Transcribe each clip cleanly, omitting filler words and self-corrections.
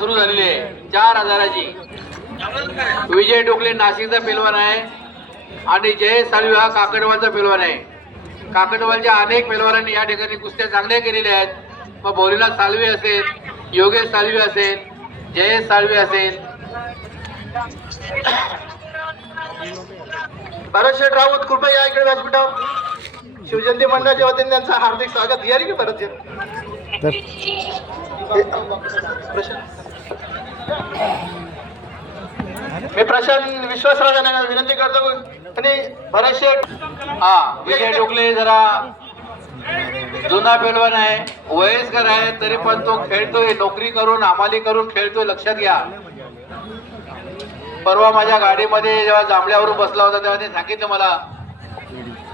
सुरू झालेली आहे 4000ची. विजय डोकले नाशिकचा पेलवान आहे आणि जय साळवी हा काकडवालचा पेलवान आहे. काकडवालच्या अनेक पेलवानांनी या ठिकाणी कुस्त्या चांगल्या केलेल्या आहेत. मग भोलेनाथ साळवी असेल, योगेश साळवी असेल, जयेश साळवी असेल. भरत शेठ राऊत कृपया या इकडे व्यासपीठावर. शिवजयंती मंडळाच्या वतीने त्यांचं हार्दिक स्वागत. या रे की भरत शेठ. मी प्रशांत विश्वासराव यांना विनंती करतो आणि भरत शेठ. हा विजय डोकले जरा जुना पेलवान आहे, वयस्कर आहे, तरी पण तो खेळतोय. नोकरी करून हमाली करून खेळतोय, लक्षात घ्या. परवा माझ्या गाडीमध्ये जेव्हा जांभळ्यावरून बसला होता तेव्हा ते सांगितलं मला,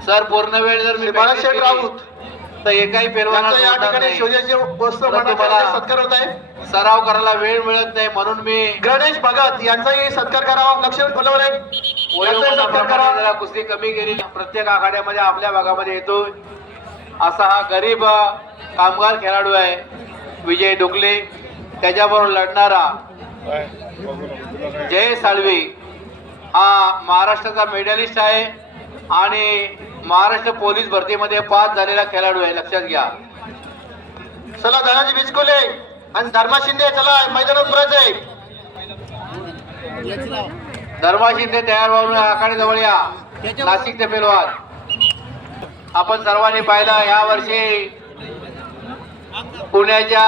सर पूर्ण वेळ जर मी भरत शेठ राऊत तर एकाही पेलवानाला या ठिकाणी शिवजयंती वस्त्र मंडळाचा सत्कार होत आहे. सराव करायला वेळ मिळत नाही म्हणून मी गणेश भगत यांचाही सत्कार करावा. लक्ष बोलवर आहे. जरा कुस्ती कमी केली. प्रत्येक आखाड्यामध्ये आपल्या भागामध्ये येतो असा हा गरीब कामगार खेळाडू आहे विजय डोकले. त्याच्याबरोबर लढणारा जय साळवी हा महाराष्ट्राचा मेडलिस्ट आहे आणि महाराष्ट्र पोलीस भरतीमध्ये पास झालेला खेळाडू आहे, लक्षात घ्या. चला धनाजी बिचकोले आणि धर्मा शिंदे चला मैदानात उतरायचंय. धर्मा शिंदे तयार व्हावून आखाड्याजवळ या. नाशिकचे पेलवान आपण सर्वांनी पाहिलं या वर्षी पुण्याच्या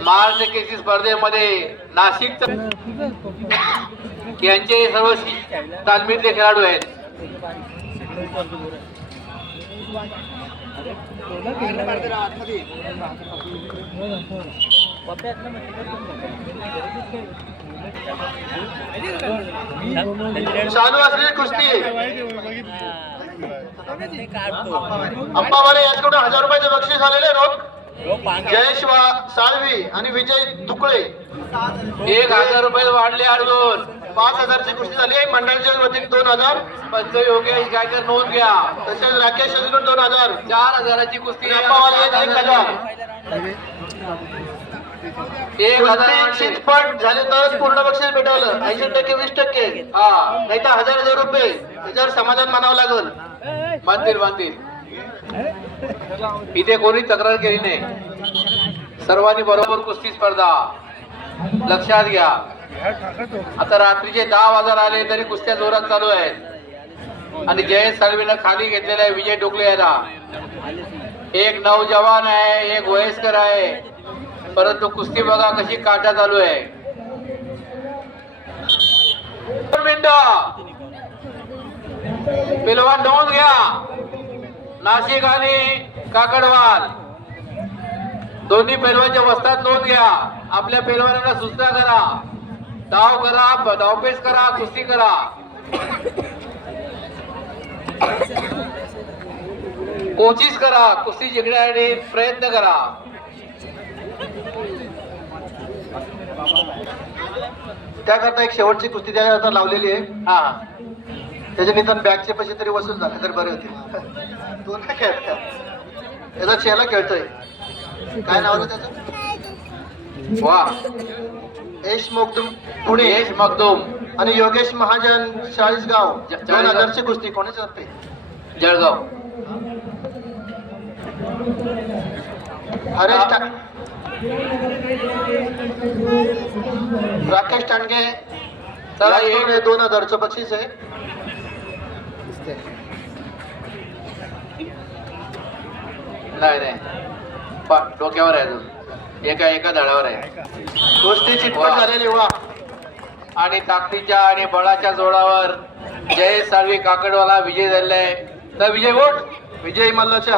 महाराष्ट्र केसरी स्पर्धेमध्ये नाशिक यांचे सर्व तालमीतले खेळाडू आहेत. चालू असलेली कुस्ती अंबाबारे याच्याकडून 1000 रुपयाचे बक्षीस झालेले रोख. जयेश साळवी आणि विजय दुकळे 1000 रुपये वाढले अजून. 5000ची कुस्ती झाली आहे. मंडळाच्या वतीने 2000. पंच योगेश गायकर नोंद घ्या. तसेच राकेश अजून 2000. 4000ची कुस्ती. 1000 चितपट झाले तर पूर्ण बक्षीस भेटवलं. 80% 20%. हा नाही तर 1000 रुपये त्याच्यावर समाधान मानावं लागल. बांधतील. इथे कोणी तक्रार केली नाही. सर्वांनी बरोबर कुस्ती स्पर्धा, लक्षात घ्या. आता रात्रीचे 10 वाजता आले तरी कुस्त्या जोरात चालू आहेत आणि जयेश साळवीनं खाली घेतलेला आहे विजय डोकले याला. एक नौजवान आहे, एक वयस्कर आहे, परंतु कुस्ती बघा कशी काटा चालू आहे. 2 मिनिटं पेलवान नोंद घ्या. नाशिक आणि काकडवाल दोन्ही पेलवानच्या वस्तात नोंद घ्या. आपल्या पेलवानांना सूचना करा, धाव करा, धावपेच करा, कुस्ती करा. कोशिश करा, कुस्ती जिंकण्यासाठी प्रयत्न करा. त्याकरता एक शेवटची कुस्ती त्या आता लावलेली आहे. हा त्याच्या निदान बॅगचे पैसे तरी वसूल झाले तर बरे होते. दोन काय खेळतात याचा चेला खेळतोय. काय नाव आहे त्याचं? वा यश मखदूम पुणे यश मखदूम आणि योगेश महाजन 40गाव. 2000ची कुस्ती कोणाची असते? जळगाव. राकेश टांडगे चला 2000चं बक्षीस आहे. नाही डोक्यावर आहे अजून. एका धडावर आहे. कुस्ती चिटपट झालेली वा आणि ताकदीच्या आणि बळाच्या जोरावर जय साळवी काकडवाला विजय झालेला आहे. तर विजय वोट विजय मल्लाचे